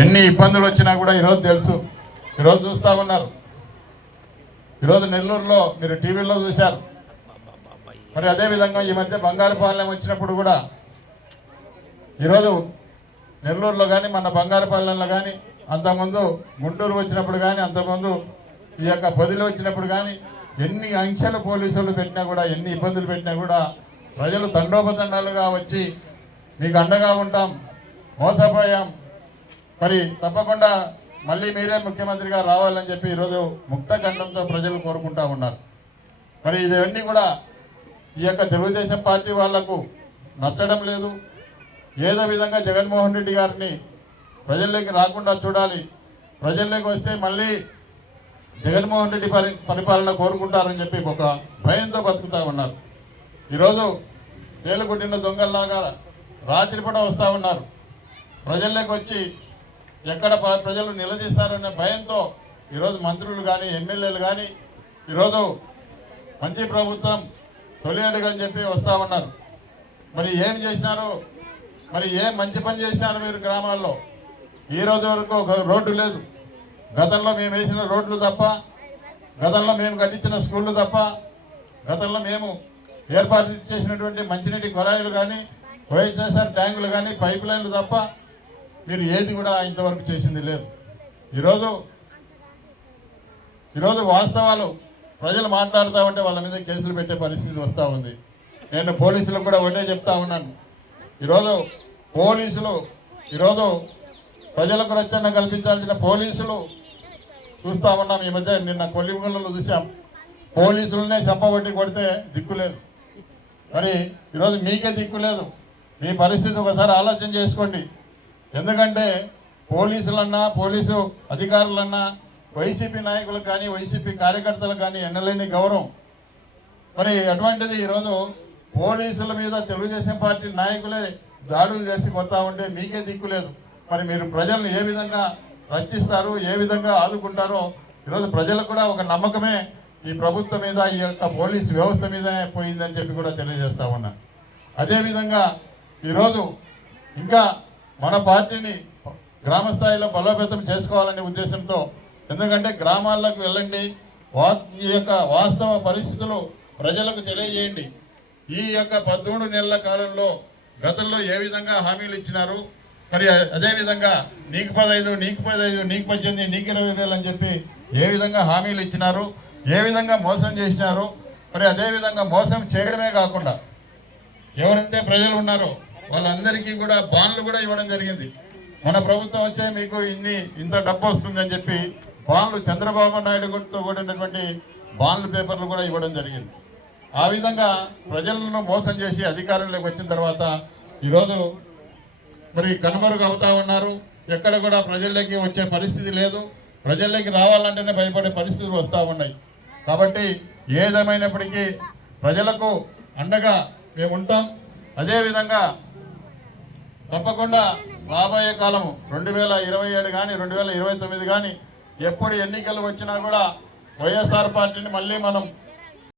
ఎన్ని ఇబ్బందులు వచ్చినా కూడా ఈరోజు తెలుసు. ఈరోజు చూస్తూ ఉన్నారు. ఈరోజు నెల్లూరులో మీరు టీవీలో చూశారు. మరి అదేవిధంగా ఈ మధ్య బంగారుపాలెం వచ్చినప్పుడు కూడా ఈరోజు నెల్లూరులో కానీ మన బంగారుపాలెంలో కానీ అంతకుముందు గుంటూరు వచ్చినప్పుడు కానీ అంతకుముందు ఈ యొక్క పొదిలో వచ్చినప్పుడు కానీ ఎన్ని ఆంక్షలు పోలీసులు పెట్టినా కూడా ఎన్ని ఇబ్బందులు పెట్టినా కూడా ప్రజలు తండోపతండాలుగా వచ్చి మీకు అండగా ఉంటాం, మోసపోయాం, మరి తప్పకుండా మళ్ళీ మీరే ముఖ్యమంత్రిగా రావాలని చెప్పి ఈరోజు ముక్త కంఠంతో ప్రజలు కోరుకుంటా ఉన్నారు. మరి ఇవన్నీ కూడా ఈ యొక్క తెలుగుదేశం పార్టీ వాళ్లకు నచ్చడం లేదు. ఏదో విధంగా జగన్మోహన్ రెడ్డి గారిని ప్రజల్లోకి రాకుండా చూడాలి, ప్రజల్లోకి వస్తే మళ్ళీ జగన్మోహన్ రెడ్డి పరిపాలన కోరుకుంటారని చెప్పి ఒక భయంతో బతుకుతూ ఉన్నారు. ఈరోజు తేలుగుట్టిన దొంగల్లాగా రాత్రిపూట వస్తూ ఉన్నారు. ప్రజల్లోకి వచ్చి ఎక్కడ ప్రజలు నిలదీస్తారనే భయంతో ఈరోజు మంత్రులు కానీ ఎమ్మెల్యేలు కానీ ఈరోజు మంచి ప్రభుత్వం తొలి అడుగని చెప్పి వస్తూ ఉన్నారు. మరి ఏం చేసినారు, మరి ఏం మంచి పని చేసినారు మీరు గ్రామాల్లో? ఈ రోజు వరకు ఒక రోడ్డు లేదు. గతంలో మేము వేసిన రోడ్లు తప్ప, గతంలో మేము కట్టించిన స్కూళ్ళు తప్ప, గతంలో మేము ఏర్పాటు చేసినటువంటి మంచినీటి కొలాయిలు కానీ వైఎస్ఆర్ ట్యాంకులు కానీ పైప్ లైన్లు తప్ప మీరు ఏది కూడా ఇంతవరకు చేసింది లేదు. ఈరోజు వాస్తవాలు ప్రజలు మాట్లాడుతూ ఉంటే వాళ్ళ మీద కేసులు పెట్టే పరిస్థితి వస్తూ ఉంది. నేను పోలీసులకు కూడా ఒకటే చెప్తా ఉన్నాను. ఈరోజు ప్రజలకు రక్షణ కల్పించాల్సిన పోలీసులు చూస్తూ ఉన్నాం. ఈ మధ్య నిన్న కొల్లిగూడలో చూసాం, పోలీసులనే చంపబట్టి కొడితే దిక్కు లేదు. మరి ఈరోజు మీకే దిక్కు లేదు. మీ పరిస్థితి ఒకసారి ఆలోచన చేసుకోండి. ఎందుకంటే పోలీసులన్నా పోలీసు అధికారులన్నా వైసీపీ నాయకులకు కానీ వైసీపీ కార్యకర్తలకు కానీ ఎన్నలేని గౌరవం. మరి అటువంటిది ఈరోజు పోలీసుల మీద తెలుగుదేశం పార్టీ నాయకులే దాడులు చేసి కొడతా ఉంటే మీకే దిక్కు లేదు. మరి మీరు ప్రజలను ఏ విధంగా రక్షిస్తారు, ఏ విధంగా ఆదుకుంటారో ఈరోజు ప్రజలకు కూడా ఒక నమ్మకమే ఈ ప్రభుత్వం మీద, ఈ యొక్క పోలీసు వ్యవస్థ మీదనే పోయిందని చెప్పి కూడా తెలియజేస్తా ఉన్నా. అదేవిధంగా ఈరోజు ఇంకా మన పార్టీని గ్రామ స్థాయిలో బలోపేతం చేసుకోవాలనే ఉద్దేశంతో, ఎందుకంటే గ్రామాలకు వెళ్ళండి, ఈ యొక్క వాస్తవ పరిస్థితులు ప్రజలకు తెలియజేయండి. ఈ యొక్క 13 నెలల కాలంలో గతంలో ఏ విధంగా హామీలు ఇచ్చినారు, మరి అదేవిధంగా నీకు 15, నీకు 15, నీకు 18, నీకు 20,000 అని చెప్పి ఏ విధంగా హామీలు ఇచ్చినారు, ఏ విధంగా మోసం చేసినారు. మరి అదేవిధంగా మోసం చేయడమే కాకుండా ఎవరైతే ప్రజలు ఉన్నారో వాళ్ళందరికీ కూడా బాండ్లు కూడా ఇవ్వడం జరిగింది. మన ప్రభుత్వం వచ్చే మీకు ఇంత డబ్బు వస్తుందని చెప్పి బాండ్లు, చంద్రబాబు నాయుడుతో కూడినటువంటి బాండ్లు పేపర్లు కూడా ఇవ్వడం జరిగింది. ఆ విధంగా ప్రజలను మోసం చేసి అధికారంలోకి వచ్చిన తర్వాత ఈరోజు మరి కనుమరుగు అవుతా ఉన్నారు. ఎక్కడ కూడా ప్రజల్లోకి వచ్చే పరిస్థితి లేదు. ప్రజల్లోకి రావాలంటేనే భయపడే పరిస్థితులు వస్తూ ఉన్నాయి. కాబట్టి ఏదేమైనప్పటికీ ప్రజలకు అండగా మేము ఉంటాం. అదేవిధంగా తప్పకుండా రాబోయే కాలము 2027 కానీ 2029 కానీ ఎప్పుడు ఎన్నికలు వచ్చినా కూడా వైఎస్ఆర్ పార్టీని మళ్ళీ మనం